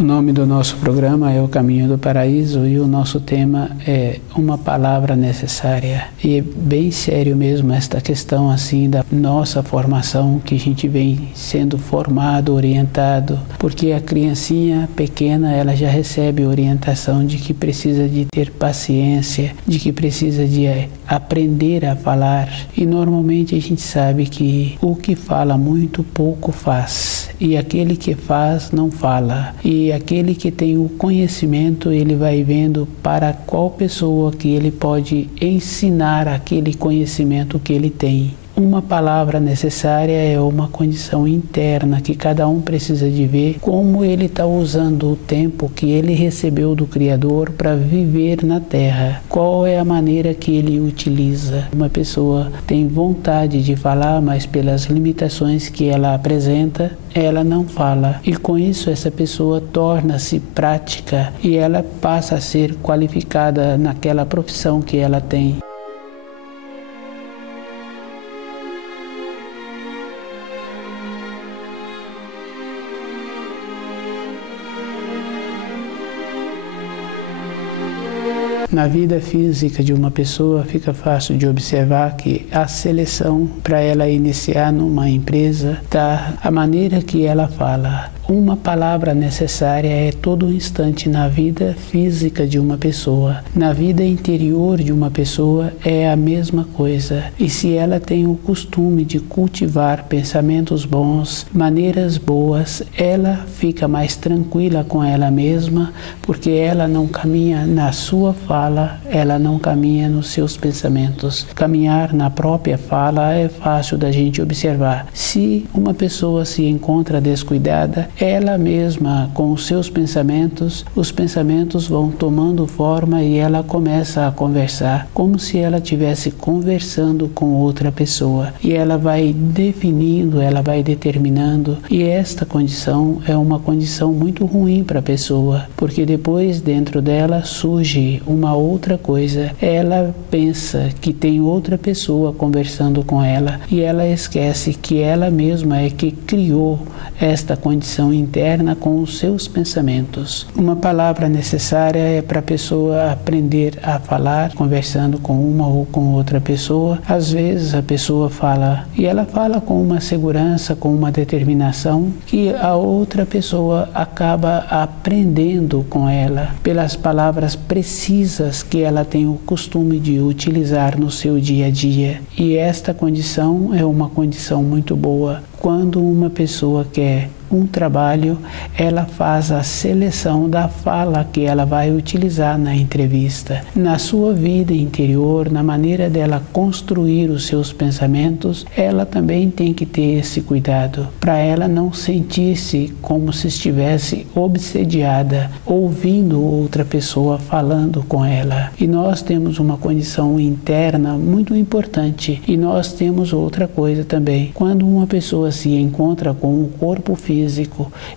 O nome do nosso programa é O Caminho do Paraíso e o nosso tema é uma palavra necessária. E é bem sério mesmo esta questão assim da nossa formação, que a gente vem sendo formado, orientado, porque a criancinha pequena ela já recebe orientação de que precisa de ter paciência, de que precisa de aprender a falar. E normalmente a gente sabe que o que fala muito pouco faz, e aquele que faz não fala. E aquele que tem o conhecimento, ele vai vendo para qual pessoa que ele pode ensinar aquele conhecimento que ele tem. Uma palavra necessária é uma condição interna que cada um precisa de ver como ele está usando o tempo que ele recebeu do Criador para viver na Terra. Qual é a maneira que ele utiliza? Uma pessoa tem vontade de falar, mas pelas limitações que ela apresenta, ela não fala. E com isso essa pessoa torna-se prática e ela passa a ser qualificada naquela profissão que ela tem. Na vida física de uma pessoa fica fácil de observar que a seleção para ela iniciar numa empresa está a maneira que ela fala. Uma palavra necessária é todo instante na vida física de uma pessoa. Na vida interior de uma pessoa é a mesma coisa. E se ela tem o costume de cultivar pensamentos bons, maneiras boas, ela fica mais tranquila com ela mesma, porque ela não caminha na sua fala, ela não caminha nos seus pensamentos. Caminhar na própria fala é fácil da gente observar. Se uma pessoa se encontra descuidada, ela mesma, com os seus pensamentos, os pensamentos vão tomando forma e ela começa a conversar como se ela estivesse conversando com outra pessoa. E ela vai definindo, ela vai determinando, e esta condição é uma condição muito ruim para a pessoa, porque depois dentro dela surge uma outra coisa. Ela pensa que tem outra pessoa conversando com ela e ela esquece que ela mesma é que criou esta condição interna com os seus pensamentos. Uma palavra necessária é para a pessoa aprender a falar, conversando com uma ou com outra pessoa. Às vezes a pessoa fala, e ela fala com uma segurança, com uma determinação, que a outra pessoa acaba aprendendo com ela, pelas palavras precisas que ela tem o costume de utilizar no seu dia a dia. E esta condição é uma condição muito boa. Quando uma pessoa quer um trabalho, ela faz a seleção da fala que ela vai utilizar na entrevista. Na sua vida interior, na maneira dela construir os seus pensamentos, ela também tem que ter esse cuidado, para ela não sentir-se como se estivesse obsediada, ouvindo outra pessoa falando com ela. E nós temos uma condição interna muito importante, e nós temos outra coisa também. Quando uma pessoa se encontra com o corpo físico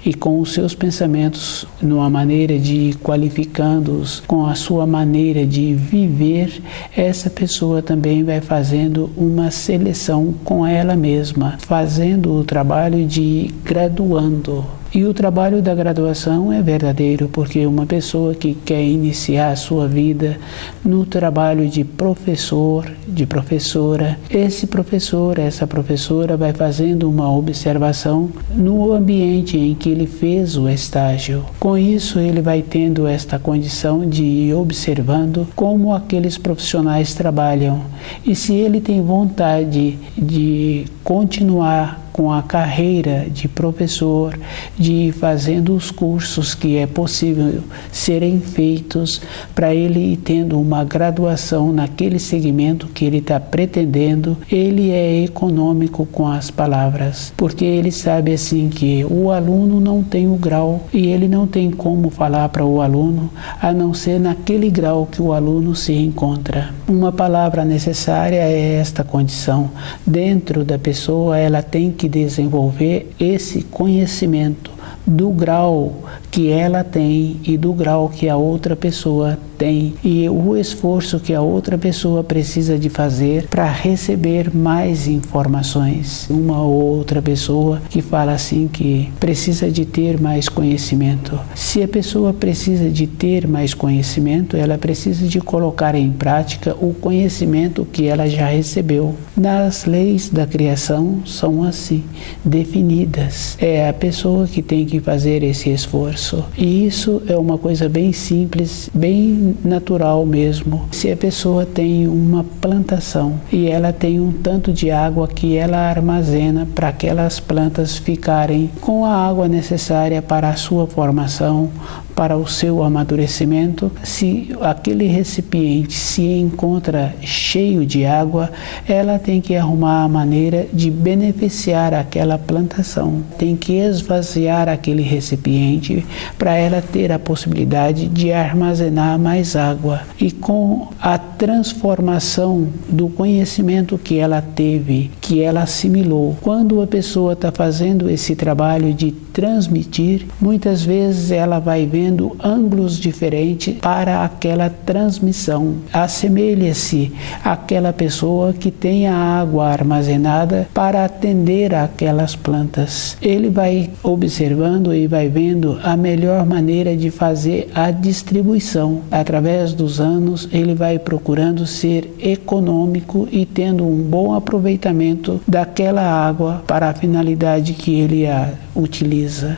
e com os seus pensamentos numa maneira de ir qualificando-os com a sua maneira de viver, essa pessoa também vai fazendo uma seleção com ela mesma, fazendo o trabalho de ir graduando. E o trabalho da graduação é verdadeiro, porque uma pessoa que quer iniciar a sua vida no trabalho de professor, de professora, esse professor, essa professora vai fazendo uma observação no ambiente em que ele fez o estágio. Com isso, ele vai tendo esta condição de ir observando como aqueles profissionais trabalham. E se ele tem vontade de continuar com a carreira de professor, de ir fazendo os cursos que é possível serem feitos para ele ir tendo uma graduação naquele segmento que ele está pretendendo, ele é econômico com as palavras, porque ele sabe assim que o aluno não tem o grau e ele não tem como falar para o aluno a não ser naquele grau que o aluno se encontra. Uma palavra necessária é esta condição. Dentro da pessoa, ela tem que desenvolver esse conhecimento do grau que ela tem e do grau que a outra pessoa tem. tem e o esforço que a outra pessoa precisa de fazer para receber mais informações. Uma ou outra pessoa que fala assim que precisa de ter mais conhecimento. Se a pessoa precisa de ter mais conhecimento, ela precisa de colocar em prática o conhecimento que ela já recebeu. Nas leis da criação são assim, definidas. É a pessoa que tem que fazer esse esforço. E isso é uma coisa bem simples, bem natural mesmo. Se a pessoa tem uma plantação e ela tem um tanto de água que ela armazena para aquelas plantas ficarem com a água necessária para a sua formação, para o seu amadurecimento, se aquele recipiente se encontra cheio de água, ela tem que arrumar a maneira de beneficiar aquela plantação. Tem que esvaziar aquele recipiente para ela ter a possibilidade de armazenar mais água. E com a transformação do conhecimento que ela teve, que ela assimilou, quando a pessoa está fazendo esse trabalho de transmitir, muitas vezes ela vai vendo ângulos diferentes para aquela transmissão. Assemelha-se àquela pessoa que tem a água armazenada para atender aquelas plantas. Ele vai observando e vai vendo a melhor maneira de fazer a distribuição. Através dos anos, ele vai procurando ser econômico e tendo um bom aproveitamento daquela água para a finalidade que ele a utiliza.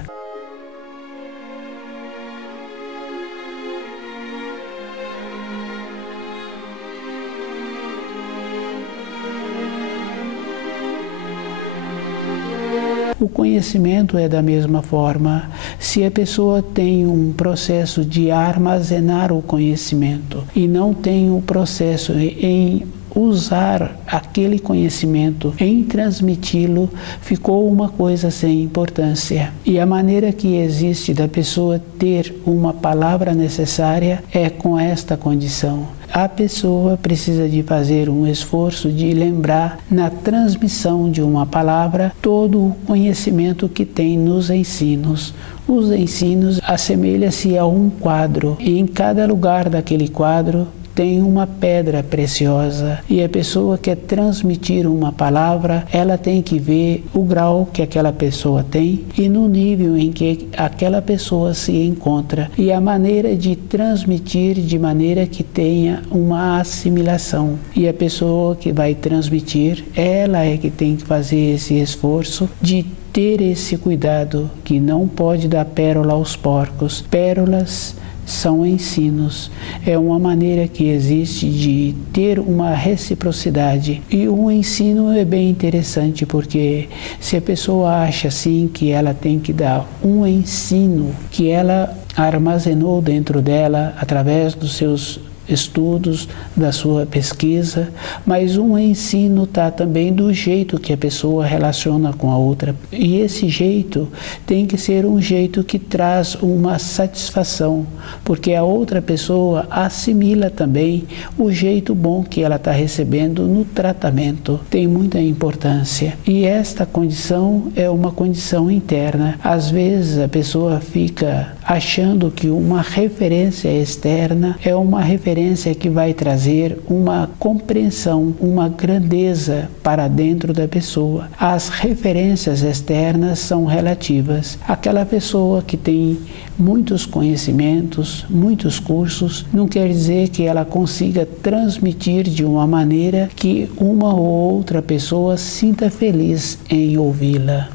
O conhecimento é da mesma forma. Se a pessoa tem um processo de armazenar o conhecimento e não tem um processo em usar aquele conhecimento, em transmiti-lo, ficou uma coisa sem importância. E a maneira que existe da pessoa ter uma palavra necessária é com esta condição. A pessoa precisa de fazer um esforço de lembrar na transmissão de uma palavra todo o conhecimento que tem nos ensinos. Os ensinos assemelham-se a um quadro e em cada lugar daquele quadro tem uma pedra preciosa e a pessoa quer transmitir uma palavra, ela tem que ver o grau que aquela pessoa tem e no nível em que aquela pessoa se encontra e a maneira de transmitir de maneira que tenha uma assimilação. E a pessoa que vai transmitir, ela é que tem que fazer esse esforço de ter esse cuidado, que não pode dar pérola aos porcos. Pérolas são ensinos, é uma maneira que existe de ter uma reciprocidade. E o ensino é bem interessante, porque se a pessoa acha assim que ela tem que dar um ensino que ela armazenou dentro dela através dos seus estudos, da sua pesquisa, mas um ensino está também do jeito que a pessoa relaciona com a outra. E esse jeito tem que ser um jeito que traz uma satisfação, porque a outra pessoa assimila também o jeito bom que ela está recebendo no tratamento. Tem muita importância. E esta condição é uma condição interna. Às vezes a pessoa fica achando que uma referência externa é uma referência que vai trazer uma compreensão, uma grandeza para dentro da pessoa. As referências externas são relativas. Aquela pessoa que tem muitos conhecimentos, muitos cursos, não quer dizer que ela consiga transmitir de uma maneira que uma ou outra pessoa sinta feliz em ouvi-la.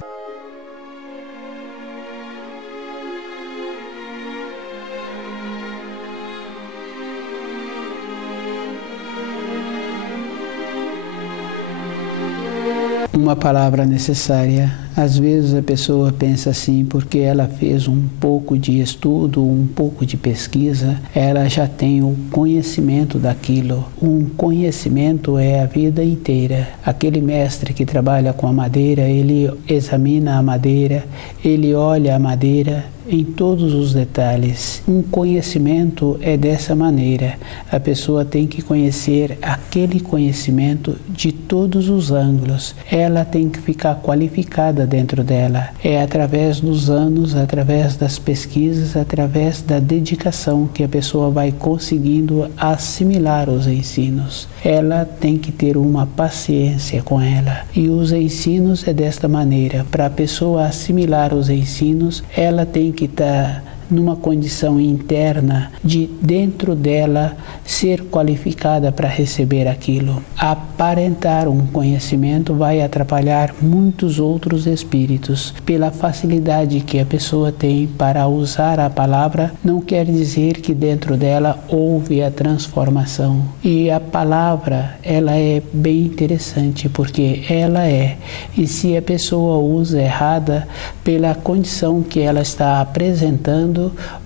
Uma palavra necessária. Às vezes a pessoa pensa assim, porque ela fez um pouco de estudo, um pouco de pesquisa, ela já tem o conhecimento daquilo. Um conhecimento é a vida inteira. Aquele mestre que trabalha com a madeira, ele examina a madeira, ele olha a madeira, em todos os detalhes. Um conhecimento é dessa maneira. A pessoa tem que conhecer aquele conhecimento de todos os ângulos. Ela tem que ficar qualificada dentro dela. É através dos anos, através das pesquisas, através da dedicação que a pessoa vai conseguindo assimilar os ensinos. Ela tem que ter uma paciência com ela. E os ensinos é desta maneira. Para a pessoa assimilar os ensinos, ela tem que estar numa condição interna de dentro dela ser qualificada para receber aquilo. Aparentar um conhecimento vai atrapalhar muitos outros espíritos. Pela facilidade que a pessoa tem para usar a palavra, não quer dizer que dentro dela houve a transformação. E a palavra, ela é bem interessante, porque ela é. E se a pessoa usa errada, pela condição que ela está apresentando,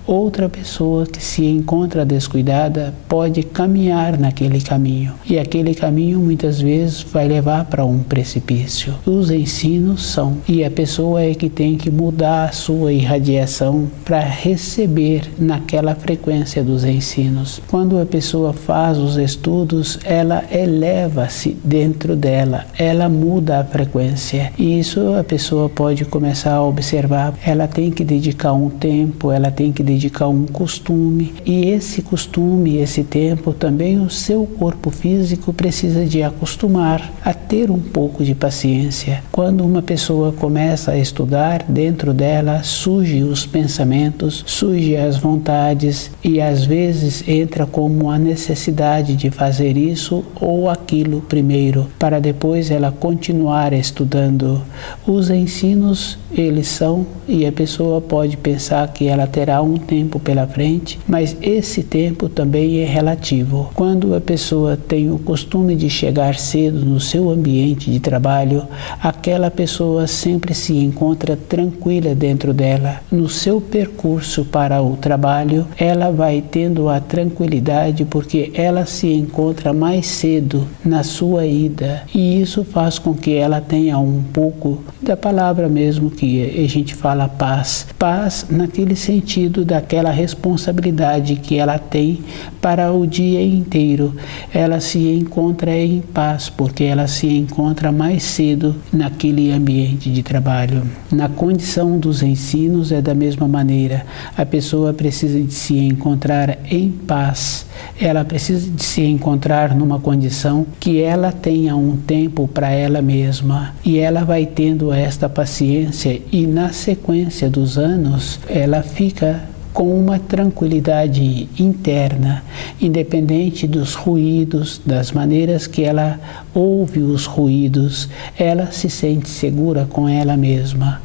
outra pessoa que se encontra descuidada pode caminhar naquele caminho. E aquele caminho muitas vezes vai levar para um precipício. Os ensinos são. E a pessoa é que tem que mudar a sua irradiação para receber naquela frequência dos ensinos. Quando a pessoa faz os estudos, ela eleva-se dentro dela. Ela muda a frequência. E isso a pessoa pode começar a observar. Ela tem que dedicar um tempo, ela tem que dedicar um costume, e esse costume, esse tempo, também o seu corpo físico precisa de acostumar a ter um pouco de paciência. Quando uma pessoa começa a estudar, dentro dela surgem os pensamentos, surgem as vontades, e às vezes entra como a necessidade de fazer isso ou aquilo primeiro, para depois ela continuar estudando. Os ensinos, eles são, e a pessoa pode pensar que ela terá um tempo pela frente, mas esse tempo também é relativo. Quando a pessoa tem o costume de chegar cedo no seu ambiente de trabalho, aquela pessoa sempre se encontra tranquila dentro dela. No seu percurso para o trabalho, ela vai tendo a tranquilidade porque ela se encontra mais cedo na sua ida, e isso faz com que ela tenha um pouco da palavra mesmo que a gente fala paz. Paz naquele sentido daquela responsabilidade que ela tem para o dia inteiro. Ela se encontra em paz porque ela se encontra mais cedo naquele ambiente de trabalho. Na condição dos ensinos é da mesma maneira. A pessoa precisa de se encontrar em paz. Ela precisa de se encontrar numa condição que ela tenha um tempo para ela mesma, e ela vai tendo esta paciência, e na sequência dos anos ela fica com uma tranquilidade interna, independente dos ruídos, das maneiras que ela ouve os ruídos, ela se sente segura com ela mesma.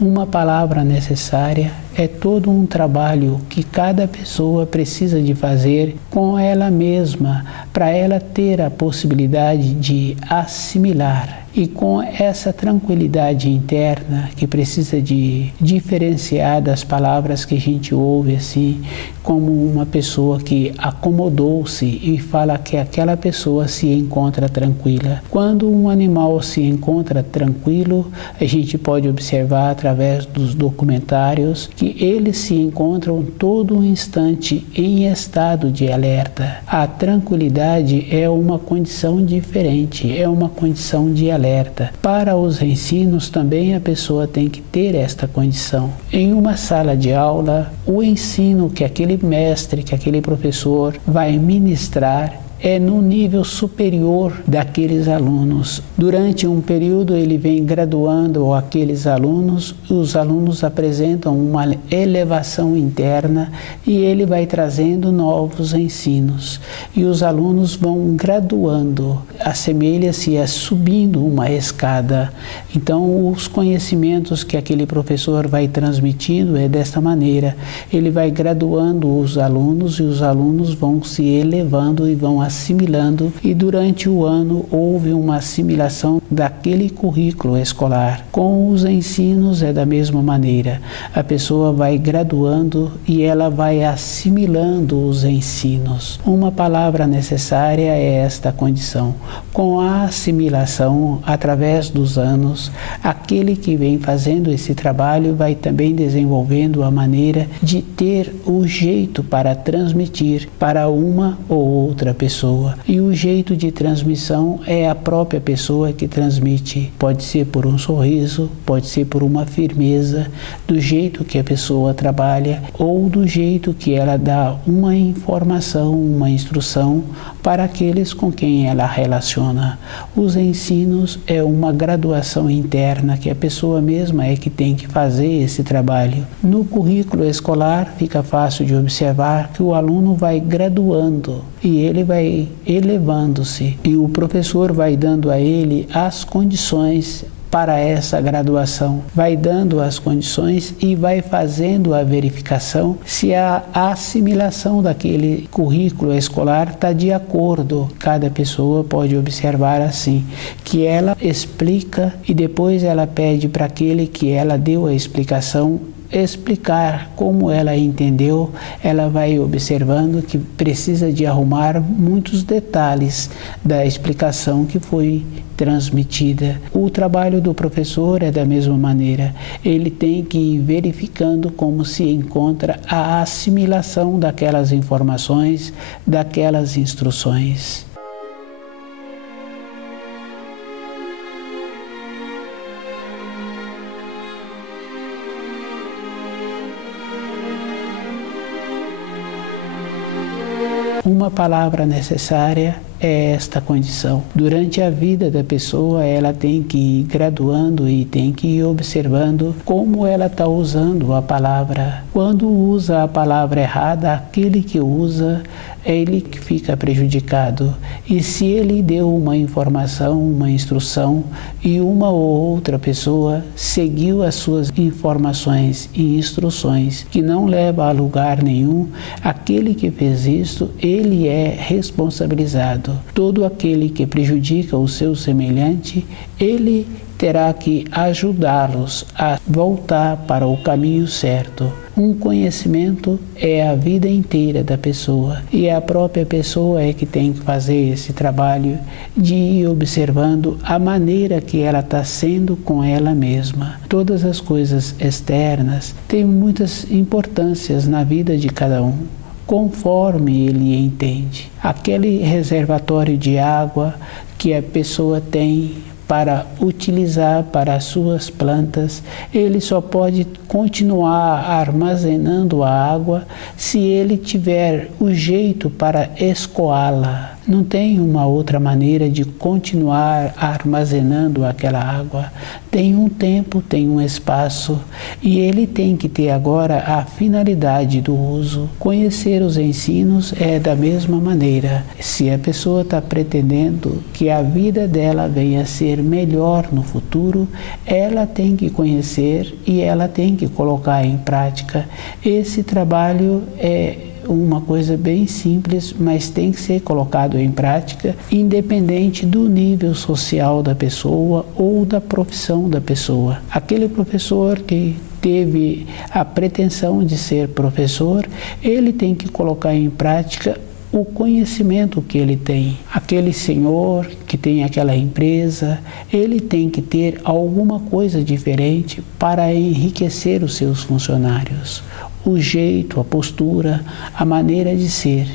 Uma palavra necessária é todo um trabalho que cada pessoa precisa de fazer com ela mesma, para ela ter a possibilidade de assimilar. E com essa tranquilidade interna que precisa de diferenciar das palavras que a gente ouve assim, como uma pessoa que acomodou-se e fala que aquela pessoa se encontra tranquila. Quando um animal se encontra tranquilo, a gente pode observar através dos documentários que eles se encontram todo um instante em estado de alerta. A tranquilidade é uma condição diferente, é uma condição de alerta. Para os ensinos também a pessoa tem que ter esta condição. Em uma sala de aula, o ensino que aquele mestre, que aquele professor vai ministrar é no nível superior daqueles alunos. Durante um período ele vem graduando aqueles alunos, os alunos apresentam uma elevação interna e ele vai trazendo novos ensinos. E os alunos vão graduando, assemelha-se a subindo uma escada. Então os conhecimentos que aquele professor vai transmitindo é desta maneira. Ele vai graduando os alunos e os alunos vão se elevando e vão assimilando e durante o ano houve uma assimilação daquele currículo escolar. Com os ensinos é da mesma maneira. A pessoa vai graduando e ela vai assimilando os ensinos. Uma palavra necessária é esta condição. Com a assimilação, através dos anos, aquele que vem fazendo esse trabalho vai também desenvolvendo a maneira de ter o jeito para transmitir para uma ou outra pessoa. E o jeito de transmissão é a própria pessoa que transmite. Pode ser por um sorriso, pode ser por uma firmeza, do jeito que a pessoa trabalha ou do jeito que ela dá uma informação, uma instrução para aqueles com quem ela relaciona. Os ensinos é uma graduação interna que a pessoa mesma é que tem que fazer esse trabalho. No currículo escolar fica fácil de observar que o aluno vai graduando e ele vai elevando-se e o professor vai dando a ele as condições para essa graduação, vai dando as condições e vai fazendo a verificação se a assimilação daquele currículo escolar está de acordo. Cada pessoa pode observar assim, que ela explica e depois ela pede para aquele que ela deu a explicação explicar como ela entendeu. Ela vai observando que precisa de arrumar muitos detalhes da explicação que foi transmitida. O trabalho do professor é da mesma maneira. Ele tem que ir verificando como se encontra a assimilação daquelas informações, daquelas instruções. Uma palavra necessária é esta condição. Durante a vida da pessoa, ela tem que ir graduando e tem que ir observando como ela está usando a palavra. Quando usa a palavra errada, aquele que usa é ele que fica prejudicado. E se ele deu uma informação, uma instrução e uma ou outra pessoa seguiu as suas informações e instruções que não leva a lugar nenhum, aquele que fez isso, ele é responsabilizado. Todo aquele que prejudica o seu semelhante, ele terá que ajudá-los a voltar para o caminho certo. Um conhecimento é a vida inteira da pessoa e a própria pessoa é que tem que fazer esse trabalho de ir observando a maneira que ela está sendo com ela mesma. Todas as coisas externas têm muitas importâncias na vida de cada um, conforme ele entende. Aquele reservatório de água que a pessoa tem para utilizar para as suas plantas, ele só pode continuar armazenando a água se ele tiver o jeito para escoá-la. Não tem uma outra maneira de continuar armazenando aquela água. Tem um tempo, tem um espaço e ele tem que ter agora a finalidade do uso. Conhecer os ensinos é da mesma maneira. Se a pessoa está pretendendo que a vida dela venha a ser melhor no futuro, ela tem que conhecer e ela tem que colocar em prática. Esse trabalho é uma coisa bem simples, mas tem que ser colocado em prática, independente do nível social da pessoa ou da profissão da pessoa. Aquele professor que teve a pretensão de ser professor, ele tem que colocar em prática o conhecimento que ele tem. Aquele senhor que tem aquela empresa, ele tem que ter alguma coisa diferente para enriquecer os seus funcionários. O jeito, a postura, a maneira de ser.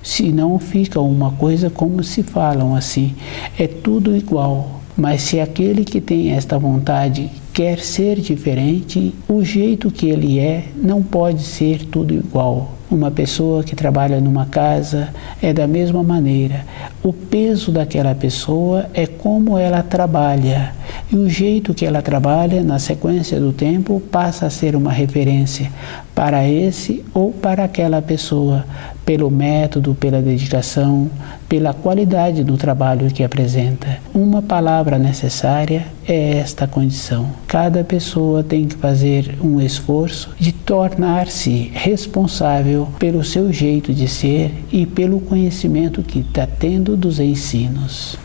Senão fica uma coisa como se falam assim, é tudo igual. Mas se aquele que tem esta vontade quer ser diferente, o jeito que ele é não pode ser tudo igual. Uma pessoa que trabalha numa casa é da mesma maneira. O peso daquela pessoa é como ela trabalha. E o jeito que ela trabalha, na sequência do tempo, passa a ser uma referência para esse ou para aquela pessoa, pelo método, pela dedicação, pela qualidade do trabalho que apresenta. Uma palavra necessária é esta condição. Cada pessoa tem que fazer um esforço de tornar-se responsável pelo seu jeito de ser e pelo conhecimento que está tendo dos ensinos.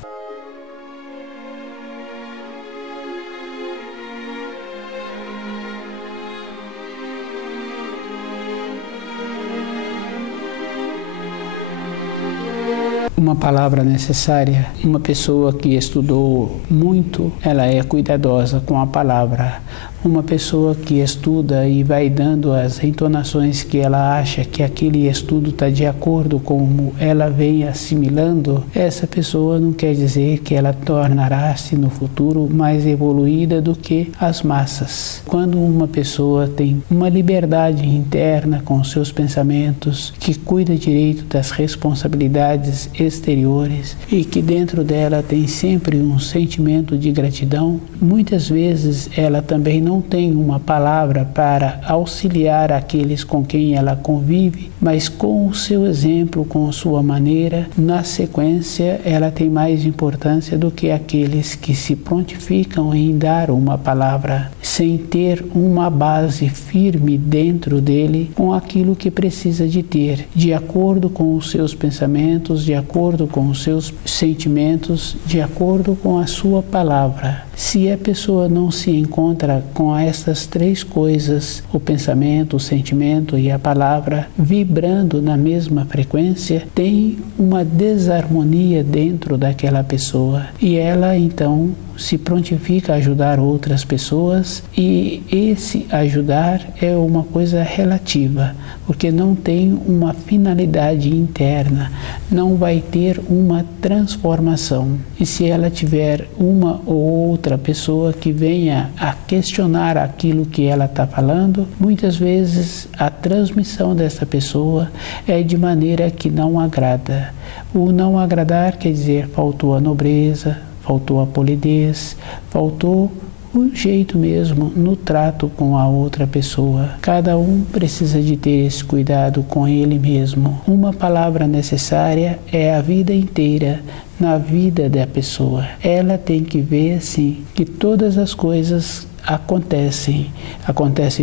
Uma palavra necessária, uma pessoa que estudou muito, ela é cuidadosa com a palavra. Uma pessoa que estuda e vai dando as entonações que ela acha que aquele estudo está de acordo com como ela vem assimilando, essa pessoa não quer dizer que ela tornará-se no futuro mais evoluída do que as massas. Quando uma pessoa tem uma liberdade interna com seus pensamentos, que cuida direito das responsabilidades exteriores e que dentro dela tem sempre um sentimento de gratidão, muitas vezes ela também não tem uma palavra para auxiliar aqueles com quem ela convive, mas com o seu exemplo, com a sua maneira, na sequência ela tem mais importância do que aqueles que se prontificam em dar uma palavra sem ter uma base firme dentro dele com aquilo que precisa de ter, de acordo com os seus pensamentos, de acordo com os seus sentimentos, de acordo com a sua palavra. Se a pessoa não se encontra com essas três coisas, o pensamento, o sentimento e a palavra, vibrando na mesma frequência, tem uma desarmonia dentro daquela pessoa e ela então se prontifica a ajudar outras pessoas, e esse ajudar é uma coisa relativa, porque não tem uma finalidade interna, não vai ter uma transformação. E se ela tiver uma ou outra pessoa que venha a questionar aquilo que ela está falando, muitas vezes a transmissão dessa pessoa é de maneira que não agrada. O não agradar quer dizer faltou a nobreza, faltou a polidez, faltou o jeito mesmo no trato com a outra pessoa. Cada um precisa de ter esse cuidado com ele mesmo. Uma palavra necessária é a vida inteira na vida da pessoa. Ela tem que ver, sim, que todas as coisas acontecem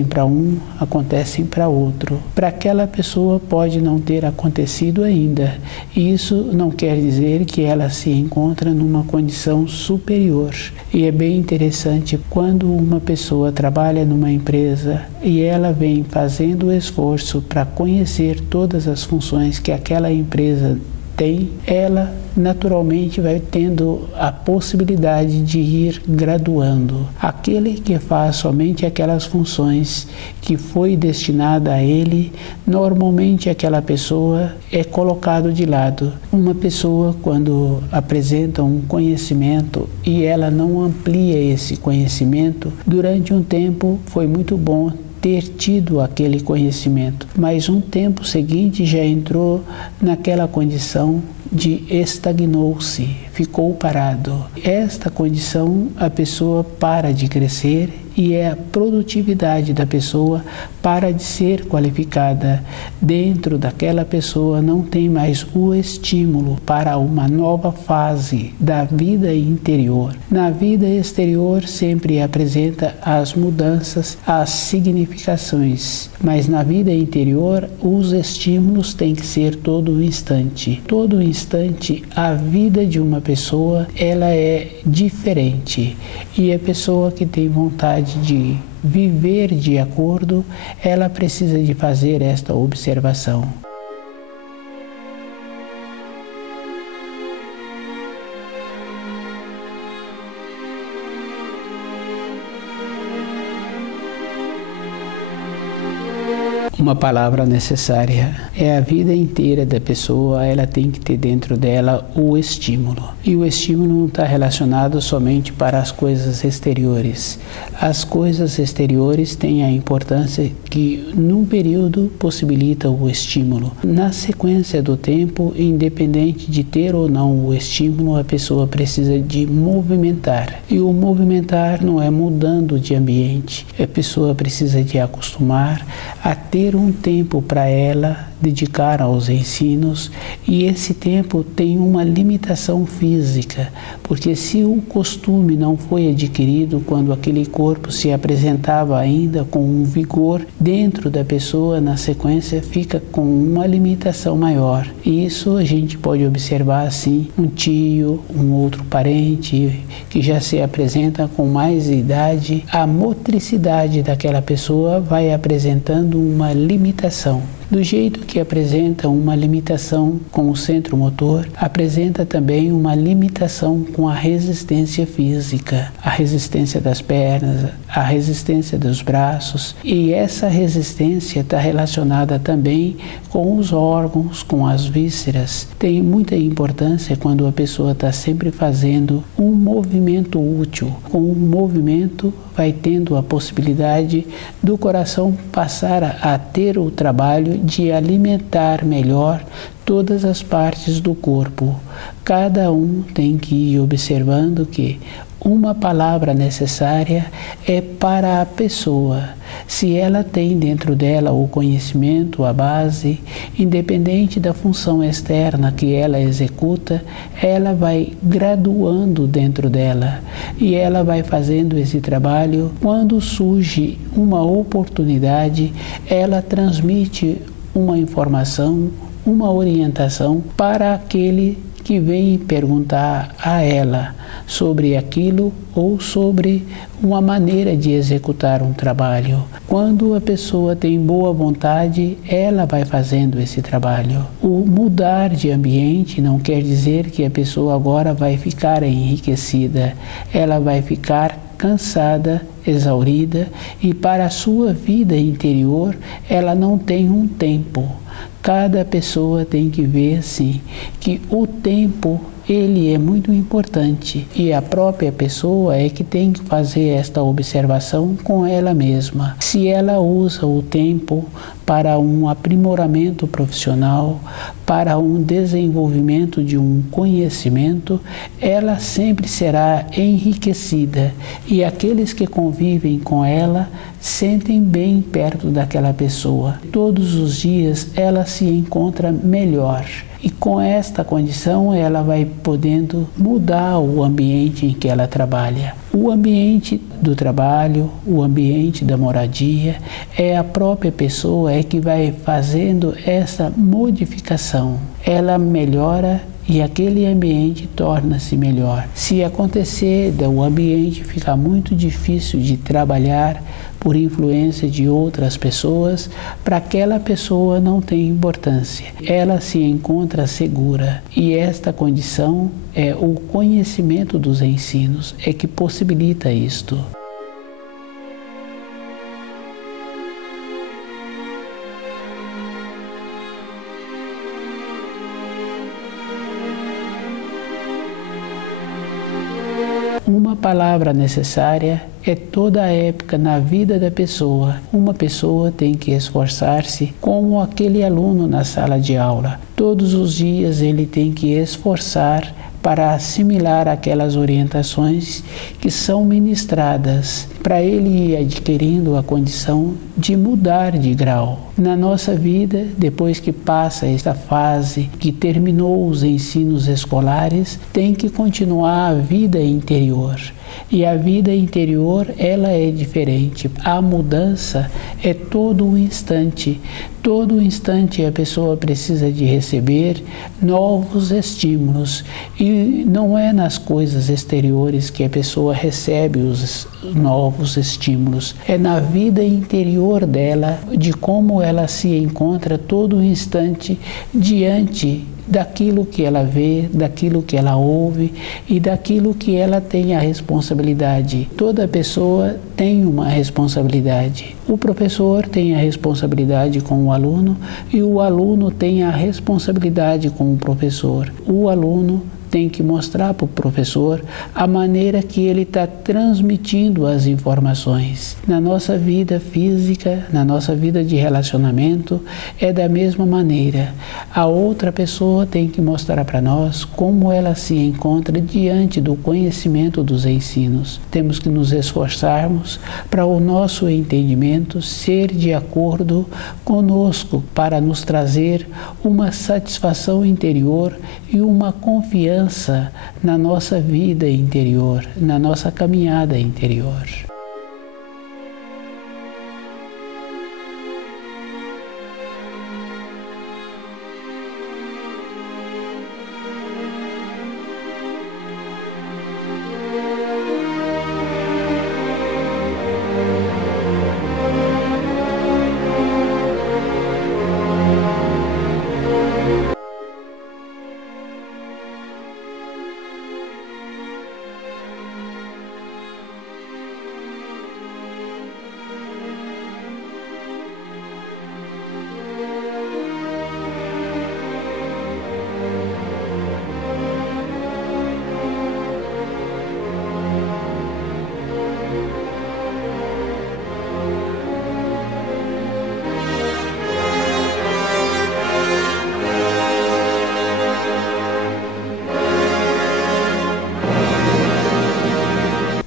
para um, acontecem para outro. Para aquela pessoa pode não ter acontecido ainda. Isso não quer dizer que ela se encontra numa condição superior. E é bem interessante quando uma pessoa trabalha numa empresa e ela vem fazendo o esforço para conhecer todas as funções que aquela empresa tem, ela naturalmente vai tendo a possibilidade de ir graduando. Aquele que faz somente aquelas funções que foi destinada a ele, normalmente aquela pessoa é colocado de lado. Uma pessoa, quando apresenta um conhecimento e ela não amplia esse conhecimento, durante um tempo foi muito bom ter tido aquele conhecimento, mas um tempo seguinte já entrou naquela condição de estagnou-se, ficou parado. Esta condição, a pessoa para de crescer e a produtividade da pessoa para de ser qualificada. Dentro daquela pessoa não tem mais o estímulo para uma nova fase da vida interior. Na vida exterior sempre apresenta as mudanças, as significações, mas na vida interior os estímulos têm que ser todo instante. Todo instante a vida de uma pessoa ela é diferente, e a pessoa que tem vontade de viver de acordo, ela precisa de fazer esta observação. Uma palavra necessária É a vida inteira da pessoa, ela tem que ter dentro dela o estímulo. E o estímulo não está relacionado somente para as coisas exteriores. As coisas exteriores têm a importância que, num período, possibilita o estímulo. Na sequência do tempo, independente de ter ou não o estímulo, a pessoa precisa de movimentar. E o movimentar não é mudando de ambiente. A pessoa precisa de acostumar a ter um tempo para ela dedicar aos ensinos, e esse tempo tem uma limitação física, porque se o costume não foi adquirido quando aquele corpo se apresentava ainda com um vigor dentro da pessoa, na sequência fica com uma limitação maior. E isso a gente pode observar assim, um tio, um outro parente que já se apresenta com mais idade, a motricidade daquela pessoa vai apresentando uma limitação. Do jeito que apresenta uma limitação com o centro motor, apresenta também uma limitação com a resistência física, a resistência das pernas, a resistência dos braços, e essa resistência está relacionada também com os órgãos, com as vísceras. Tem muita importância quando a pessoa está sempre fazendo um movimento útil. Com o movimento vai tendo a possibilidade do coração passar a ter o trabalho de alimentar melhor todas as partes do corpo. Cada um tem que ir observando que uma palavra necessária é para a pessoa. Se ela tem dentro dela o conhecimento, a base, independente da função externa que ela executa, ela vai graduando dentro dela e ela vai fazendo esse trabalho. Quando surge uma oportunidade, ela transmite uma informação, uma orientação para aquele que vem perguntar a ela sobre aquilo ou sobre uma maneira de executar um trabalho. Quando a pessoa tem boa vontade, ela vai fazendo esse trabalho. O mudar de ambiente não quer dizer que a pessoa agora vai ficar enriquecida. Ela vai ficar cansada, exaurida, e para a sua vida interior ela não tem um tempo. Cada pessoa tem que ver assim, que o tempo ele é muito importante, e a própria pessoa é que tem que fazer esta observação com ela mesma. Se ela usa o tempo para um aprimoramento profissional, para um desenvolvimento de um conhecimento, ela sempre será enriquecida, e aqueles que convivem com ela sentem bem perto daquela pessoa. Todos os dias ela se encontra melhor. E com esta condição ela vai podendo mudar o ambiente em que ela trabalha. O ambiente do trabalho, o ambiente da moradia, é a própria pessoa que vai fazendo essa modificação. Ela melhora e aquele ambiente torna-se melhor. Se acontecer do ambiente ficar muito difícil de trabalhar por influência de outras pessoas, para aquela pessoa não tem importância. Ela se encontra segura, e esta condição é o conhecimento dos ensinos, é que possibilita isto. Uma palavra necessária é toda a época na vida da pessoa. Uma pessoa tem que esforçar-se como aquele aluno na sala de aula. Todos os dias ele tem que esforçar para assimilar aquelas orientações que são ministradas, para ele ir adquirindo a condição de mudar de grau. Na nossa vida, depois que passa esta fase, que terminou os ensinos escolares, tem que continuar a vida interior. E a vida interior, ela é diferente. A mudança é todo um instante. Todo instante a pessoa precisa de receber novos estímulos. E não é nas coisas exteriores que a pessoa recebe os novos estímulos. É na vida interior dela, de como ela se encontra todo instante diante daquilo que ela vê, daquilo que ela ouve e daquilo que ela tem a responsabilidade. Toda pessoa tem uma responsabilidade. O professor tem a responsabilidade com o aluno e o aluno tem a responsabilidade com o professor. O aluno tem que mostrar para o professor a maneira que ele está transmitindo as informações. Na nossa vida física, na nossa vida de relacionamento, é da mesma maneira. A outra pessoa tem que mostrar para nós como ela se encontra diante do conhecimento dos ensinos. Temos que nos esforçarmos para o nosso entendimento ser de acordo conosco, para nos trazer uma satisfação interior e uma confiança na nossa vida interior, na nossa caminhada interior.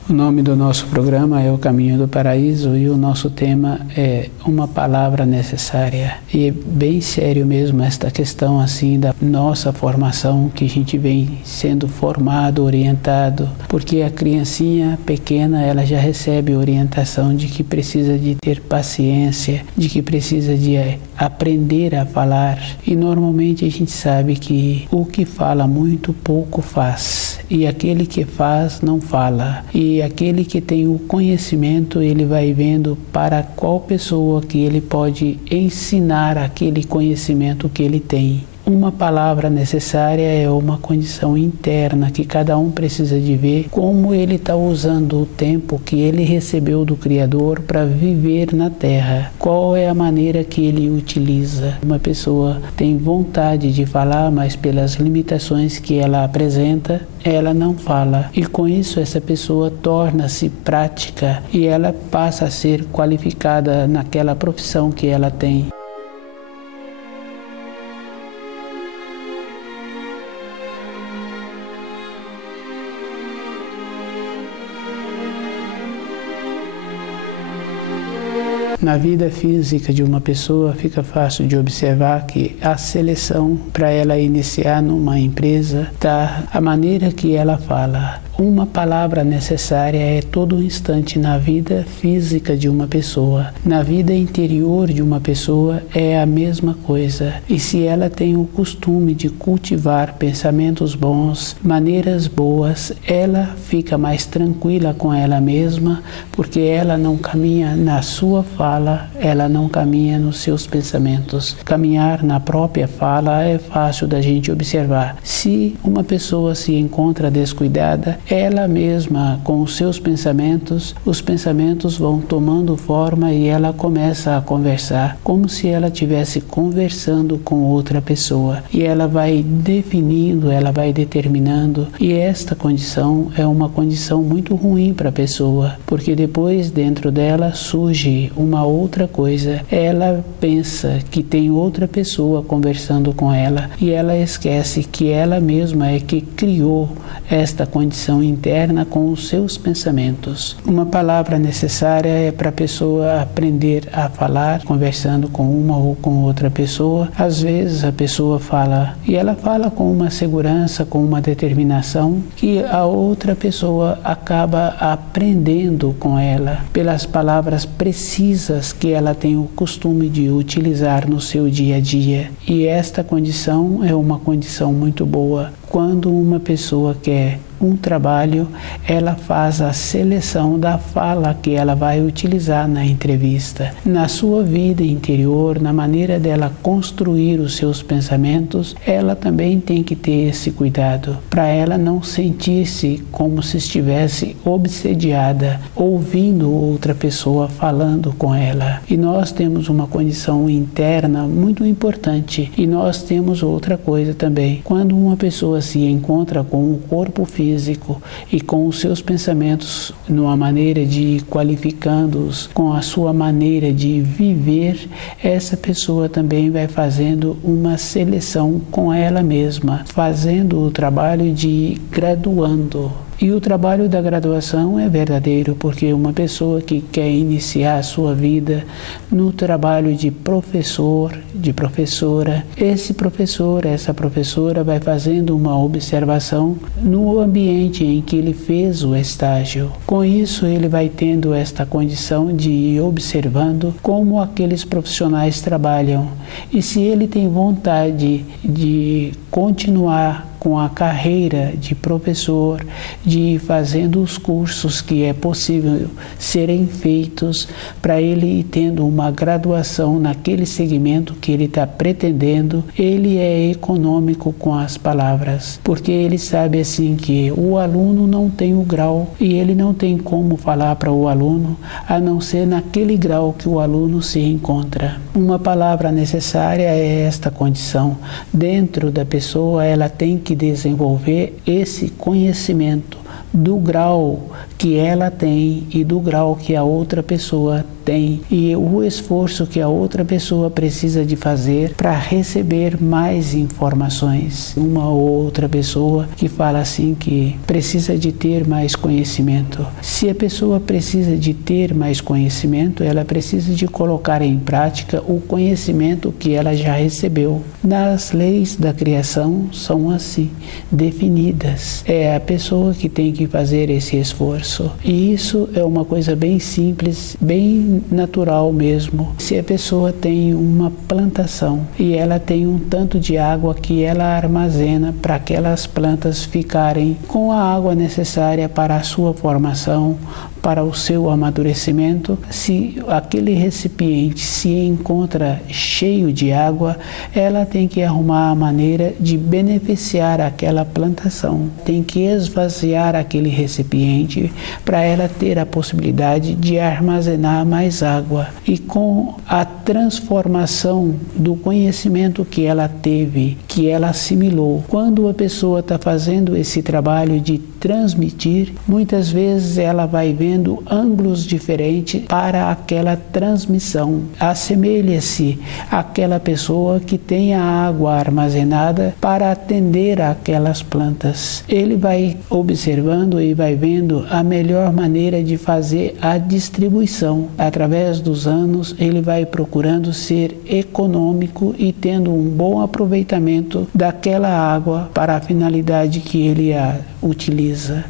O nome do nosso programa é O Caminho do Paraíso e o nosso tema é uma palavra necessária. E é bem sério mesmo esta questão assim da nossa formação, que a gente vem sendo formado, orientado, porque a criancinha pequena ela já recebe orientação de que precisa de ter paciência, de que precisa de aprender a falar. E normalmente a gente sabe que o que fala muito pouco faz, e aquele que faz não fala. E aquele que tem o conhecimento, ele vai vendo para qual pessoa que ele pode ensinar aquele conhecimento que ele tem. Uma palavra necessária é uma condição interna que cada um precisa de ver como ele está usando o tempo que ele recebeu do Criador para viver na Terra. Qual é a maneira que ele utiliza. Uma pessoa tem vontade de falar, mas pelas limitações que ela apresenta, ela não fala. E com isso essa pessoa torna-se prática e ela passa a ser qualificada naquela profissão que ela tem. Na vida física de uma pessoa fica fácil de observar que a seleção para ela iniciar numa empresa está a maneira que ela fala. Uma palavra necessária é todo instante na vida física de uma pessoa. Na vida interior de uma pessoa é a mesma coisa. E se ela tem o costume de cultivar pensamentos bons, maneiras boas, ela fica mais tranquila com ela mesma, porque ela não caminha na sua fala, ela não caminha nos seus pensamentos. Caminhar na própria fala é fácil da gente observar. Se uma pessoa se encontra descuidada, ela mesma, com os seus pensamentos, os pensamentos vão tomando forma e ela começa a conversar, como se ela estivesse conversando com outra pessoa. E ela vai definindo, ela vai determinando, e esta condição é uma condição muito ruim para a pessoa, porque depois dentro dela surge uma outra coisa. Ela pensa que tem outra pessoa conversando com ela e ela esquece que ela mesma é que criou esta condição interna com os seus pensamentos. Uma palavra necessária é para a pessoa aprender a falar, conversando com uma ou com outra pessoa. Às vezes a pessoa fala, e ela fala com uma segurança, com uma determinação, que a outra pessoa acaba aprendendo com ela, pelas palavras precisas que ela tem o costume de utilizar no seu dia a dia. E esta condição é uma condição muito boa. Quando uma pessoa quer um trabalho, ela faz a seleção da fala que ela vai utilizar na entrevista. Na sua vida interior, na maneira dela construir os seus pensamentos, ela também tem que ter esse cuidado, para ela não sentir-se como se estivesse obsediada, ouvindo outra pessoa falando com ela. E nós temos uma condição interna muito importante. E nós temos outra coisa também. Quando uma pessoa se encontra com o corpo físico e com os seus pensamentos numa maneira de ir qualificando-os com a sua maneira de viver, essa pessoa também vai fazendo uma seleção com ela mesma, fazendo o trabalho de ir graduando. E o trabalho da graduação é verdadeiro, porque uma pessoa que quer iniciar a sua vida no trabalho de professor, de professora, esse professor, essa professora vai fazendo uma observação no ambiente em que ele fez o estágio. Com isso, ele vai tendo esta condição de ir observando como aqueles profissionais trabalham. E se ele tem vontade de continuar com a carreira de professor, de ir fazendo os cursos que é possível serem feitos para ele ir tendo uma graduação naquele segmento que ele está pretendendo, ele é econômico com as palavras, porque ele sabe assim que o aluno não tem o grau e ele não tem como falar para o aluno a não ser naquele grau que o aluno se encontra. Uma palavra necessária é esta condição. Dentro da pessoa, ela tem que desenvolver esse conhecimento do grau que ela tem e do grau que a outra pessoa tem e o esforço que a outra pessoa precisa de fazer para receber mais informações. Uma ou outra pessoa que fala assim que precisa de ter mais conhecimento. Se a pessoa precisa de ter mais conhecimento, ela precisa de colocar em prática o conhecimento que ela já recebeu. Nas leis da criação são assim, definidas. É a pessoa que tem que fazer esse esforço. E isso é uma coisa bem simples, bem natural mesmo. Se a pessoa tem uma plantação e ela tem um tanto de água que ela armazena para aquelas plantas ficarem com a água necessária para a sua formação, para o seu amadurecimento, se aquele recipiente se encontra cheio de água, ela tem que arrumar a maneira de beneficiar aquela plantação. Tem que esvaziar aquele recipiente para ela ter a possibilidade de armazenar mais água. E com a transformação do conhecimento que ela teve, que ela assimilou, quando a pessoa está fazendo esse trabalho de transmitir, muitas vezes ela vai vendo ângulos diferentes para aquela transmissão. Assemelha-se àquela pessoa que tem a água armazenada para atender aquelas plantas. Ele vai observando e vai vendo a melhor maneira de fazer a distribuição. Através dos anos, ele vai procurando ser econômico e tendo um bom aproveitamento daquela água para a finalidade que ele a utiliza.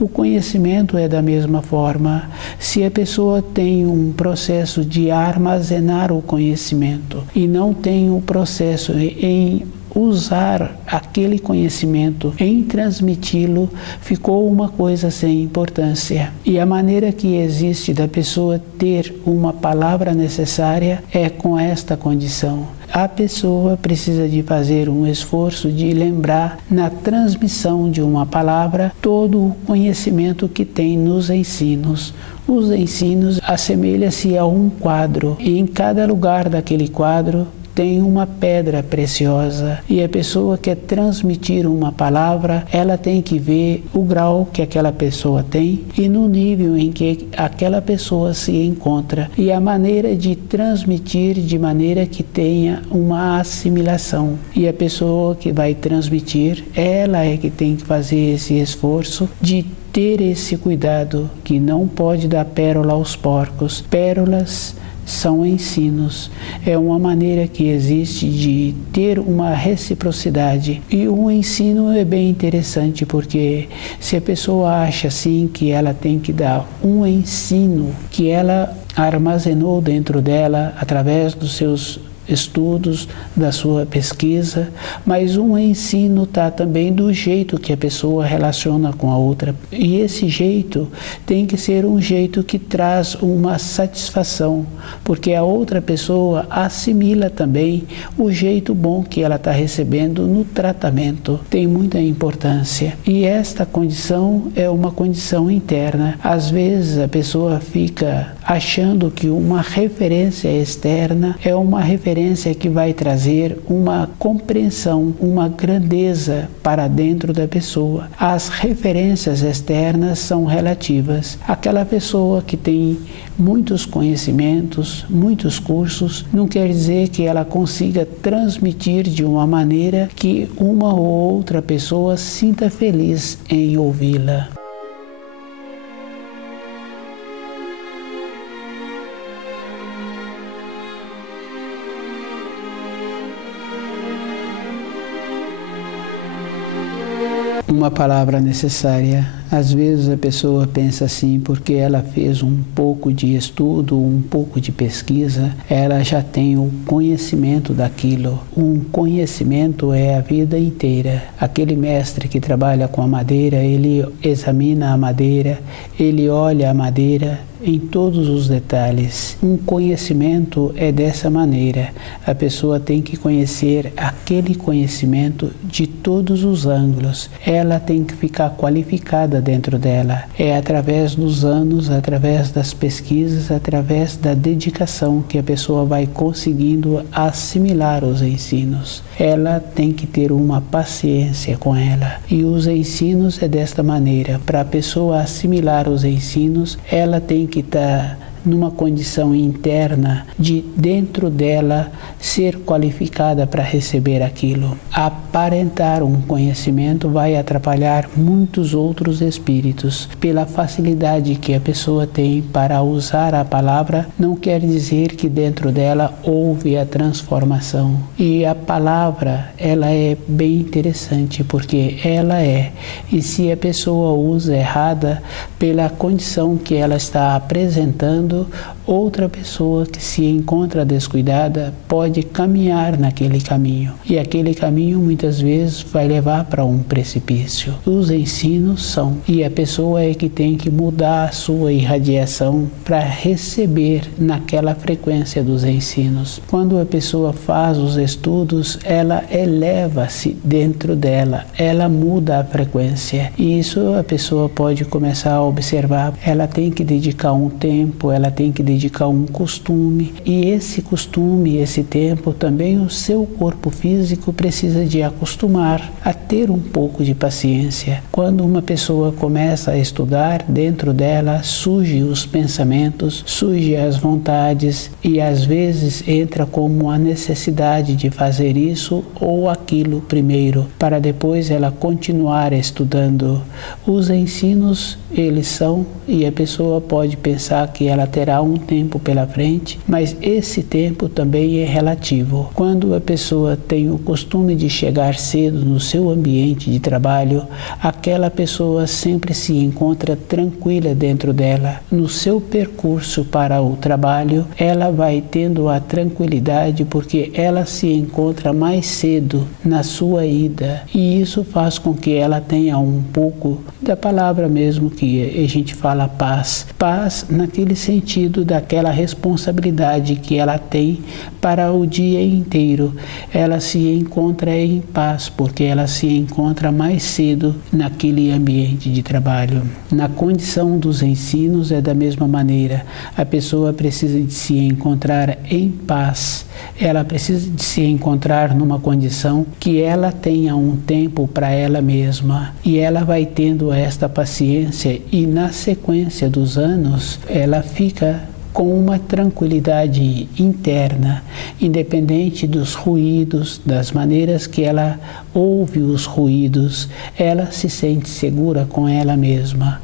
O conhecimento é da mesma forma. Se a pessoa tem um processo de armazenar o conhecimento e não tem um processo em usar aquele conhecimento, em transmiti-lo, ficou uma coisa sem importância. E a maneira que existe da pessoa ter uma palavra necessária é com esta condição. A pessoa precisa de fazer um esforço de lembrar na transmissão de uma palavra todo o conhecimento que tem nos ensinos. Os ensinos assemelham-se a um quadro e em cada lugar daquele quadro tem uma pedra preciosa e a pessoa quer transmitir uma palavra, ela tem que ver o grau que aquela pessoa tem e no nível em que aquela pessoa se encontra e a maneira de transmitir de maneira que tenha uma assimilação. E a pessoa que vai transmitir, ela é que tem que fazer esse esforço de ter esse cuidado, que não pode dar pérola aos porcos. Pérolas são ensinos. É uma maneira que existe de ter uma reciprocidade. E o ensino é bem interessante, porque se a pessoa acha assim que ela tem que dar um ensino que ela armazenou dentro dela através dos seus estudos, da sua pesquisa, mas um ensino está também do jeito que a pessoa relaciona com a outra. E esse jeito tem que ser um jeito que traz uma satisfação, porque a outra pessoa assimila também o jeito bom que ela está recebendo no tratamento. Tem muita importância. E esta condição é uma condição interna. Às vezes a pessoa fica achando que uma referência externa é uma referência que vai trazer uma compreensão, uma grandeza para dentro da pessoa. As referências externas são relativas. Aquela pessoa que tem muitos conhecimentos, muitos cursos, não quer dizer que ela consiga transmitir de uma maneira que uma ou outra pessoa sinta feliz em ouvi-la. Uma palavra necessária. Às vezes a pessoa pensa assim, porque ela fez um pouco de estudo, um pouco de pesquisa, ela já tem o conhecimento daquilo. Um conhecimento é a vida inteira. Aquele mestre que trabalha com a madeira, ele examina a madeira, ele olha a madeira em todos os detalhes. Um conhecimento é dessa maneira. A pessoa tem que conhecer aquele conhecimento de todos os ângulos. Ela tem que ficar qualificada dentro dela. É através dos anos, através das pesquisas, através da dedicação que a pessoa vai conseguindo assimilar os ensinos. Ela tem que ter uma paciência com ela. E os ensinos é desta maneira. Para a pessoa assimilar os ensinos, ela tem que estar numa condição interna de dentro dela ser qualificada para receber aquilo. Aparentar um conhecimento vai atrapalhar muitos outros espíritos. Pela facilidade que a pessoa tem para usar a palavra, não quer dizer que dentro dela houve a transformação. E a palavra, ela é bem interessante, porque ela é. E se a pessoa usa errada, pela condição que ela está apresentando, outra pessoa que se encontra descuidada pode caminhar naquele caminho. E aquele caminho muitas vezes vai levar para um precipício. Os ensinos são, e a pessoa é que tem que mudar a sua irradiação para receber naquela frequência dos ensinos. Quando a pessoa faz os estudos, ela eleva-se dentro dela, ela muda a frequência. E isso a pessoa pode começar a observar. Ela tem que dedicar um tempo, ela tem que dedicar um costume, e esse costume, esse tempo, também o seu corpo físico precisa de acostumar a ter um pouco de paciência. Quando uma pessoa começa a estudar, dentro dela surgem os pensamentos, surgem as vontades, e às vezes entra como a necessidade de fazer isso ou aquilo primeiro, para depois ela continuar estudando. Os ensinos, eles são, e a pessoa pode pensar que ela terá um tempo pela frente, mas esse tempo também é relativo. Quando a pessoa tem o costume de chegar cedo no seu ambiente de trabalho, aquela pessoa sempre se encontra tranquila dentro dela. No seu percurso para o trabalho, ela vai tendo a tranquilidade porque ela se encontra mais cedo na sua ida, e isso faz com que ela tenha um pouco da palavra mesmo que a gente fala paz. Paz naquele sentido daquela responsabilidade que ela tem para o dia inteiro. Ela se encontra em paz porque ela se encontra mais cedo naquele ambiente de trabalho. Na condição dos ensinos é da mesma maneira. A pessoa precisa de se encontrar em paz. Ela precisa de se encontrar numa condição que ela tenha um tempo para ela mesma, e ela vai tendo esta paciência, e na sequência dos anos ela fica com uma tranquilidade interna, independente dos ruídos, das maneiras que ela ouve os ruídos, ela se sente segura com ela mesma.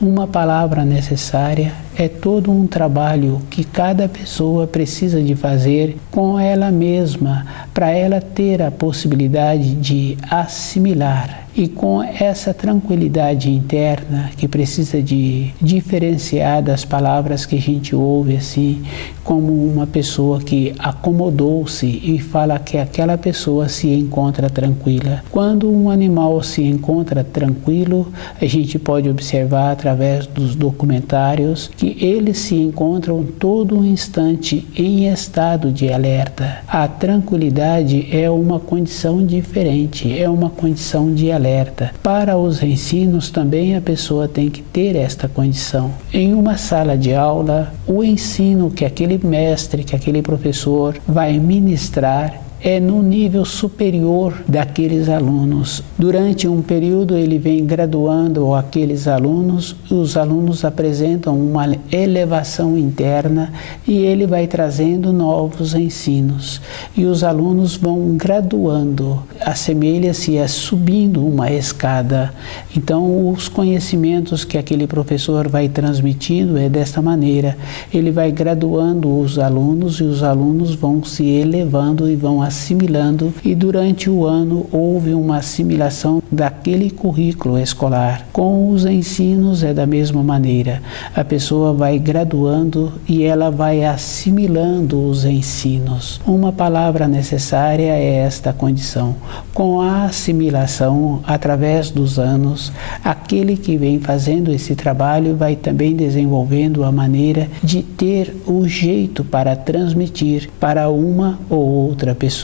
Uma palavra necessária é todo um trabalho que cada pessoa precisa de fazer com ela mesma, para ela ter a possibilidade de assimilar. E com essa tranquilidade interna que precisa de diferenciar das palavras que a gente ouve assim, como uma pessoa que acomodou-se e fala que aquela pessoa se encontra tranquila. Quando um animal se encontra tranquilo, a gente pode observar através dos documentários que eles se encontram todo um instante em estado de alerta. A tranquilidade é uma condição diferente, é uma condição de alerta. Para os ensinos também a pessoa tem que ter esta condição. Em uma sala de aula, o ensino que aquele mestre, que aquele professor vai ministrar é no nível superior daqueles alunos. Durante um período ele vem graduando aqueles alunos, os alunos apresentam uma elevação interna e ele vai trazendo novos ensinos. E os alunos vão graduando, assemelha-se a subindo uma escada. Então os conhecimentos que aquele professor vai transmitindo é desta maneira. Ele vai graduando os alunos e os alunos vão se elevando e vão assimilando, e durante o ano houve uma assimilação daquele currículo escolar. Com os ensinos é da mesma maneira. A pessoa vai graduando e ela vai assimilando os ensinos. Uma palavra necessária é esta condição. Com a assimilação, através dos anos, aquele que vem fazendo esse trabalho vai também desenvolvendo a maneira de ter o jeito para transmitir para uma ou outra pessoa.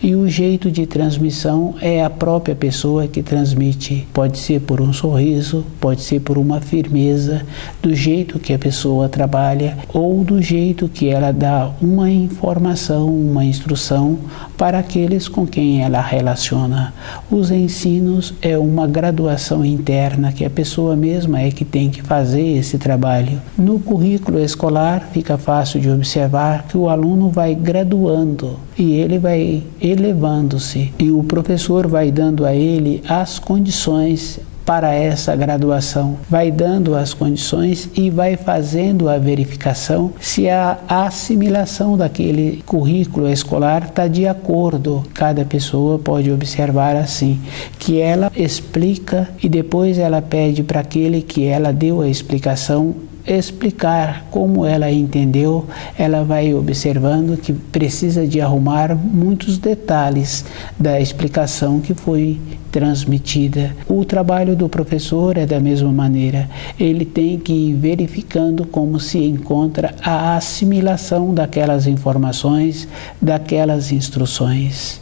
E o jeito de transmissão é a própria pessoa que transmite. Pode ser por um sorriso, pode ser por uma firmeza, do jeito que a pessoa trabalha ou do jeito que ela dá uma informação, uma instrução para aqueles com quem ela relaciona. Os ensinos é uma graduação interna que a pessoa mesma é que tem que fazer esse trabalho. No currículo escolar fica fácil de observar que o aluno vai graduando e ele vai elevando-se e o professor vai dando a ele as condições para essa graduação, vai dando as condições e vai fazendo a verificação se a assimilação daquele currículo escolar está de acordo. Cada pessoa pode observar assim, que ela explica e depois ela pede para aquele que ela deu a explicação explicar como ela entendeu. Ela vai observando que precisa de arrumar muitos detalhes da explicação que foi transmitida. O trabalho do professor é da mesma maneira. Ele tem que ir verificando como se encontra a assimilação daquelas informações, daquelas instruções.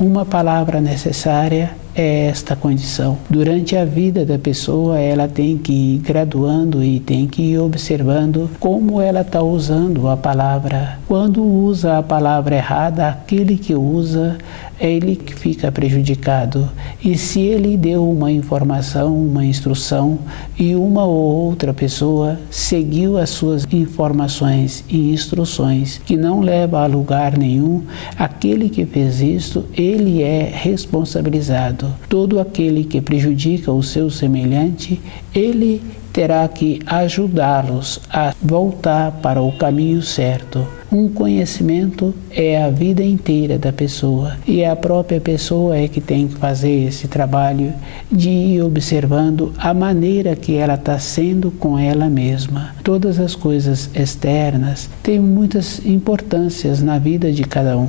Uma palavra necessária é esta condição. Durante a vida da pessoa, ela tem que ir graduando e tem que ir observando como ela está usando a palavra. Quando usa a palavra errada, aquele que usa é ele que fica prejudicado. E se ele deu uma informação, uma instrução, e uma ou outra pessoa seguiu as suas informações e instruções que não leva a lugar nenhum, aquele que fez isto, ele é responsabilizado. Todo aquele que prejudica o seu semelhante, ele terá que ajudá-los a voltar para o caminho certo. Um conhecimento é a vida inteira da pessoa e a própria pessoa é que tem que fazer esse trabalho de ir observando a maneira que ela está sendo com ela mesma. Todas as coisas externas têm muitas importâncias na vida de cada um,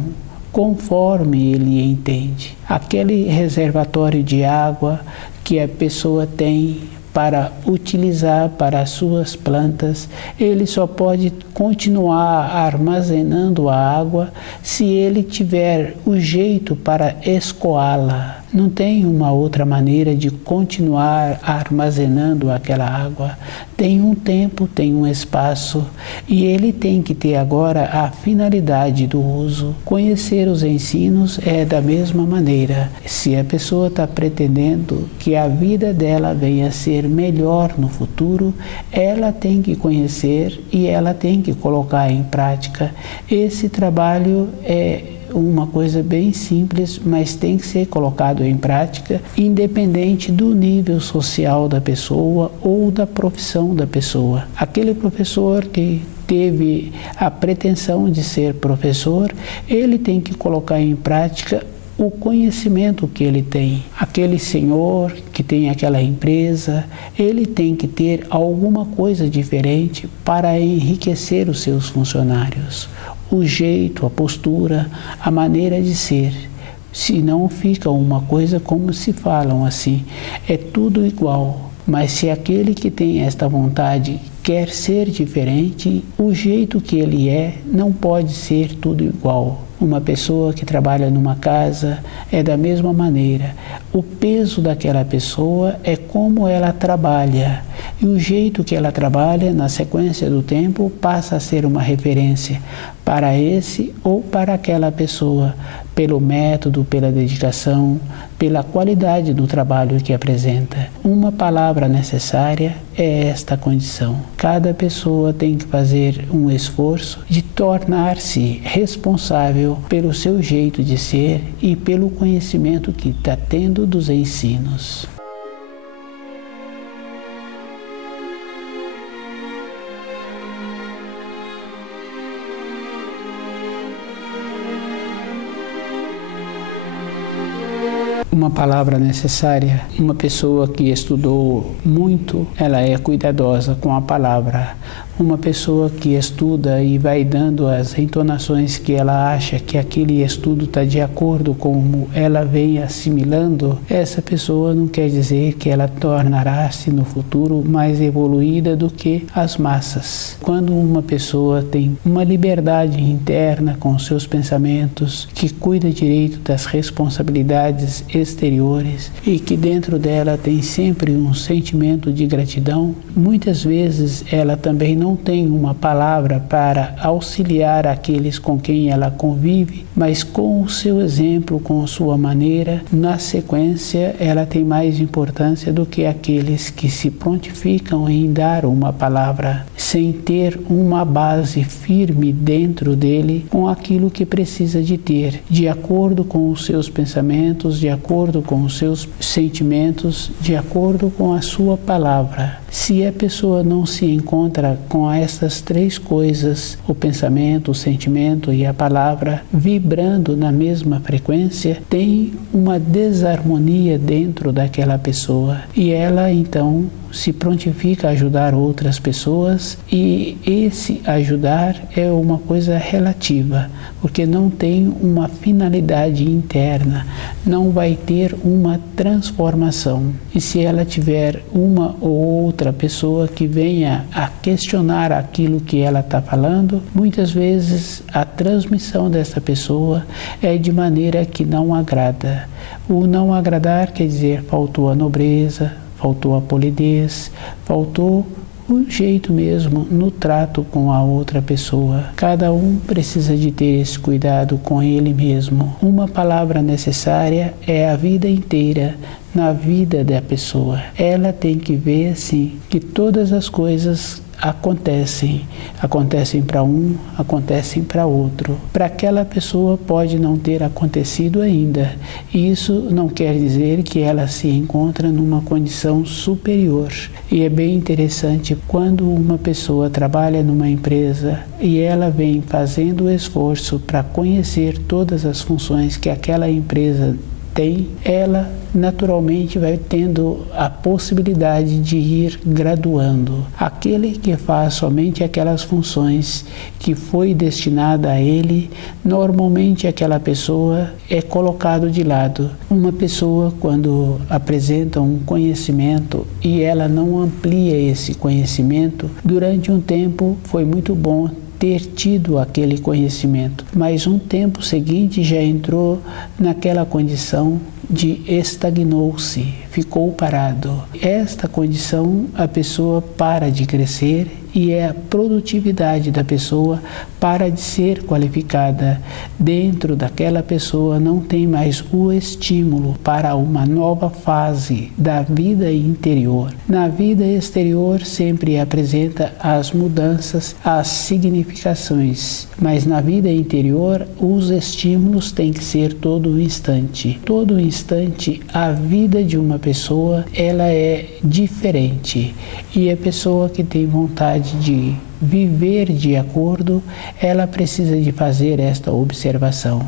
conforme ele entende. Aquele reservatório de água que a pessoa tem para utilizar para as suas plantas, ele só pode continuar armazenando a água se ele tiver o jeito para escoá-la. Não tem uma outra maneira de continuar armazenando aquela água. Tem um tempo, tem um espaço, e ele tem que ter agora a finalidade do uso. Conhecer os ensinos é da mesma maneira. Se a pessoa está pretendendo que a vida dela venha a ser melhor no futuro, ela tem que conhecer e ela tem que colocar em prática. Esse trabalho é uma coisa bem simples, mas tem que ser colocado em prática, independente do nível social da pessoa ou da profissão da pessoa. Aquele professor que teve a pretensão de ser professor, ele tem que colocar em prática o conhecimento que ele tem. Aquele senhor que tem aquela empresa, ele tem que ter alguma coisa diferente para enriquecer os seus funcionários. O jeito, a postura, a maneira de ser. Senão fica uma coisa como se falam assim, é tudo igual. Mas se aquele que tem esta vontade quer ser diferente, o jeito que ele é não pode ser tudo igual. Uma pessoa que trabalha numa casa é da mesma maneira. O peso daquela pessoa é como ela trabalha. E o jeito que ela trabalha, na sequência do tempo, passa a ser uma referência para esse ou para aquela pessoa, pelo método, pela dedicação, pela qualidade do trabalho que apresenta. Uma palavra necessária é esta condição. Cada pessoa tem que fazer um esforço de tornar-se responsável pelo seu jeito de ser e pelo conhecimento que está tendo dos ensinos. Uma palavra necessária, uma pessoa que estudou muito, ela é cuidadosa com a palavra. Uma pessoa que estuda e vai dando as entonações que ela acha que aquele estudo está de acordo com como ela vem assimilando, essa pessoa não quer dizer que ela tornará-se no futuro mais evoluída do que as massas. Quando uma pessoa tem uma liberdade interna com os seus pensamentos, que cuida direito das responsabilidades exteriores e que dentro dela tem sempre um sentimento de gratidão, muitas vezes ela também não tem uma palavra para auxiliar aqueles com quem ela convive, mas com o seu exemplo, com a sua maneira, na sequência ela tem mais importância do que aqueles que se prontificam em dar uma palavra sem ter uma base firme dentro dele com aquilo que precisa de ter, de acordo com os seus pensamentos, de acordo com os seus sentimentos, de acordo com a sua palavra. Se a pessoa não se encontra com essas três coisas, o pensamento, o sentimento e a palavra, vibrando na mesma frequência, tem uma desarmonia dentro daquela pessoa. E ela, então, se prontifica a ajudar outras pessoas, e esse ajudar é uma coisa relativa, porque não tem uma finalidade interna, não vai ter uma transformação. E se ela tiver uma ou outra pessoa que venha a questionar aquilo que ela está falando, muitas vezes a transmissão dessa pessoa é de maneira que não agrada. O não agradar quer dizer faltou a nobreza, faltou a polidez, faltou o jeito mesmo no trato com a outra pessoa. Cada um precisa de ter esse cuidado com ele mesmo. Uma palavra necessária é a vida inteira na vida da pessoa. Ela tem que ver assim que todas as coisas acontecem para um, acontecem para outro. Para aquela pessoa pode não ter acontecido ainda. E isso não quer dizer que ela se encontra numa condição superior. E é bem interessante quando uma pessoa trabalha numa empresa e ela vem fazendo o esforço para conhecer todas as funções que aquela empresa tem, ela naturalmente vai tendo a possibilidade de ir graduando. Aquele que faz somente aquelas funções que foi destinada a ele, normalmente aquela pessoa é colocado de lado. Uma pessoa, quando apresenta um conhecimento e ela não amplia esse conhecimento, durante um tempo foi muito bom ter tido aquele conhecimento, mas um tempo seguinte já entrou naquela condição de estagnou-se, ficou parado. Esta condição, a pessoa para de crescer e a produtividade da pessoa para de ser qualificada. Dentro daquela pessoa não tem mais o estímulo para uma nova fase da vida interior. Na vida exterior sempre apresenta as mudanças, as significações, mas na vida interior os estímulos têm que ser todo instante. Todo instante a vida de uma pessoa ela é diferente e a pessoa que tem vontade de viver de acordo, ela precisa de fazer esta observação.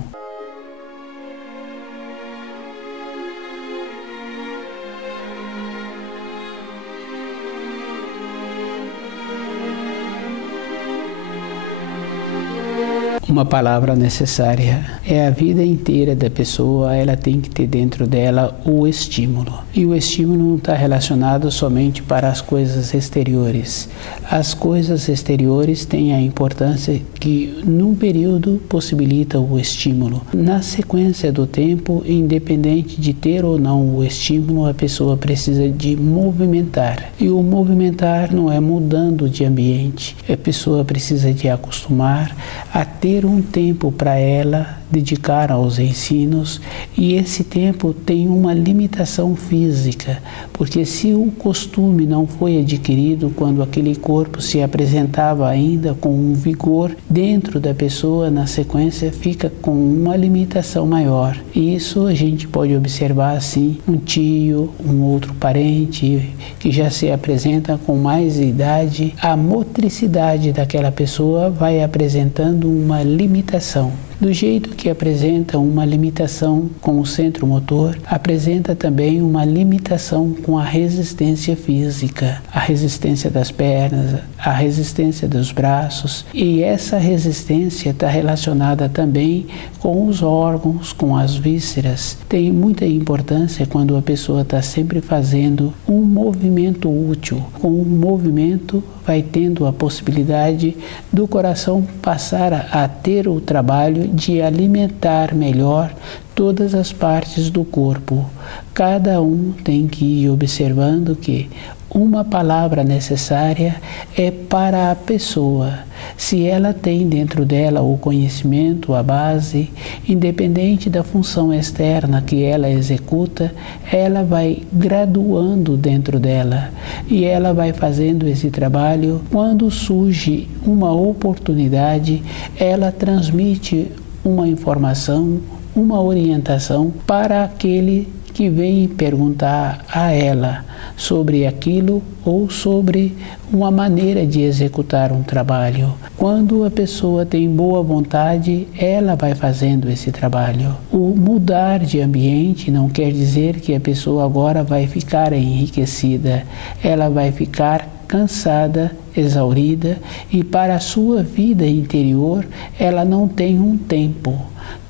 Uma palavra necessária é a vida inteira da pessoa, ela tem que ter dentro dela o estímulo. E o estímulo não está relacionado somente para as coisas exteriores. As coisas exteriores têm a importância que num período possibilita o estímulo. Na sequência do tempo, independente de ter ou não o estímulo, a pessoa precisa de movimentar. E o movimentar não é mudando de ambiente. A pessoa precisa de acostumar a ter um tempo para ela dedicar aos ensinos, e esse tempo tem uma limitação física, porque se o costume não foi adquirido quando aquele corpo se apresentava ainda com um vigor dentro da pessoa, na sequência fica com uma limitação maior. E isso a gente pode observar assim, um tio, um outro parente que já se apresenta com mais idade, a motricidade daquela pessoa vai apresentando uma limitação. Do jeito que apresenta uma limitação com o centro motor, apresenta também uma limitação com a resistência física, a resistência das pernas, a resistência dos braços, e essa resistência está relacionada também com os órgãos, com as vísceras. Tem muita importância quando a pessoa está sempre fazendo um movimento útil. Com um movimento vai tendo a possibilidade do coração passar a ter o trabalho de alimentar melhor todas as partes do corpo. Cada um tem que ir observando que uma palavra necessária é para a pessoa. Se ela tem dentro dela o conhecimento, a base, independente da função externa que ela executa, ela vai graduando dentro dela e ela vai fazendo esse trabalho. Quando surge uma oportunidade, ela transmite uma informação, uma orientação para aquele que vem perguntar a ela sobre aquilo ou sobre uma maneira de executar um trabalho. Quando a pessoa tem boa vontade, ela vai fazendo esse trabalho. O mudar de ambiente não quer dizer que a pessoa agora vai ficar enriquecida, ela vai ficar cansada, exaurida, e para a sua vida interior ela não tem um tempo.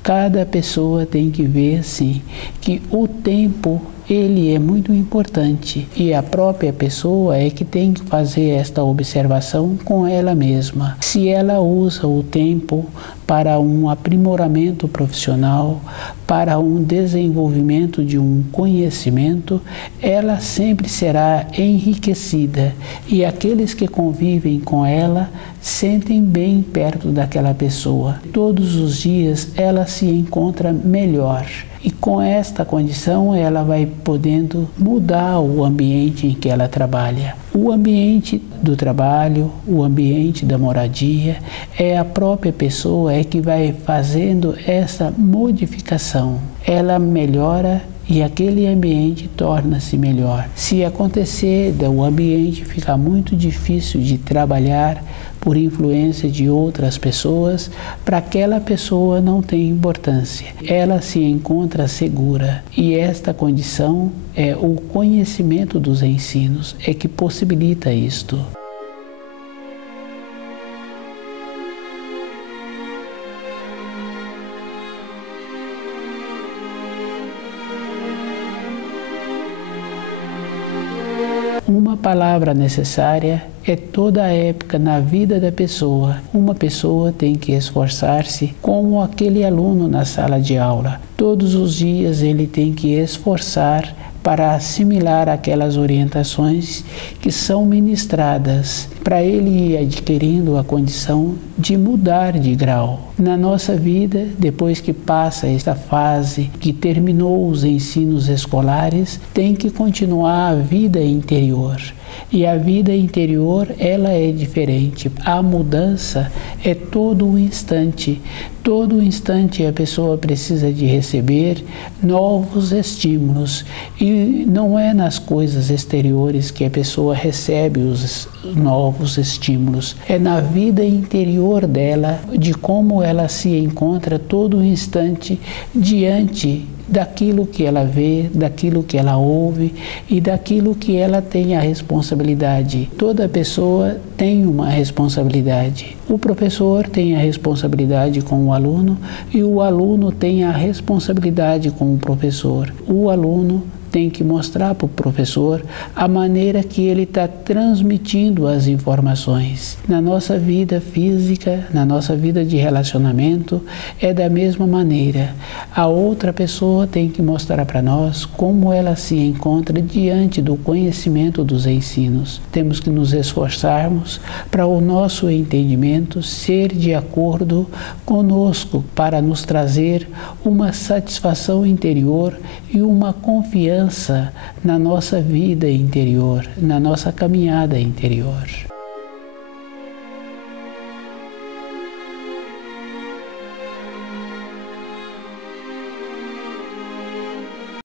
Cada pessoa tem que ver assim que o tempo ele é muito importante e a própria pessoa é que tem que fazer esta observação com ela mesma. Se ela usa o tempo para um aprimoramento profissional, para um desenvolvimento de um conhecimento, ela sempre será enriquecida e aqueles que convivem com ela sentem bem perto daquela pessoa. Todos os dias ela se encontra melhor. E com esta condição ela vai podendo mudar o ambiente em que ela trabalha. O ambiente do trabalho, o ambiente da moradia, é a própria pessoa que vai fazendo essa modificação. Ela melhora e aquele ambiente torna-se melhor. Se acontecer do ambiente ficar muito difícil de trabalhar por influência de outras pessoas, para aquela pessoa não tem importância. Ela se encontra segura e esta condição é o conhecimento dos ensinos, é que possibilita isto. Uma palavra necessária é toda a época na vida da pessoa. Uma pessoa tem que esforçar-se como aquele aluno na sala de aula. Todos os dias ele tem que esforçar para assimilar aquelas orientações que são ministradas, para ele ir adquirindo a condição de mudar de grau. Na nossa vida, depois que passa esta fase, que terminou os ensinos escolares, tem que continuar a vida interior. E a vida interior, ela é diferente. A mudança é todo um instante. Todo instante a pessoa precisa de receber novos estímulos. E não é nas coisas exteriores que a pessoa recebe os novos estímulos. É na vida interior dela, de como ela se encontra todo instante diante daquilo que ela vê, daquilo que ela ouve e daquilo que ela tem a responsabilidade. Toda pessoa tem uma responsabilidade. O professor tem a responsabilidade com o aluno e o aluno tem a responsabilidade com o professor. O aluno tem que mostrar para o professor a maneira que ele está transmitindo as informações. Na nossa vida física, na nossa vida de relacionamento, é da mesma maneira. A outra pessoa tem que mostrar para nós como ela se encontra diante do conhecimento dos ensinos. Temos que nos esforçarmos para o nosso entendimento ser de acordo conosco, para nos trazer uma satisfação interior e uma confiança na nossa vida interior, na nossa caminhada interior.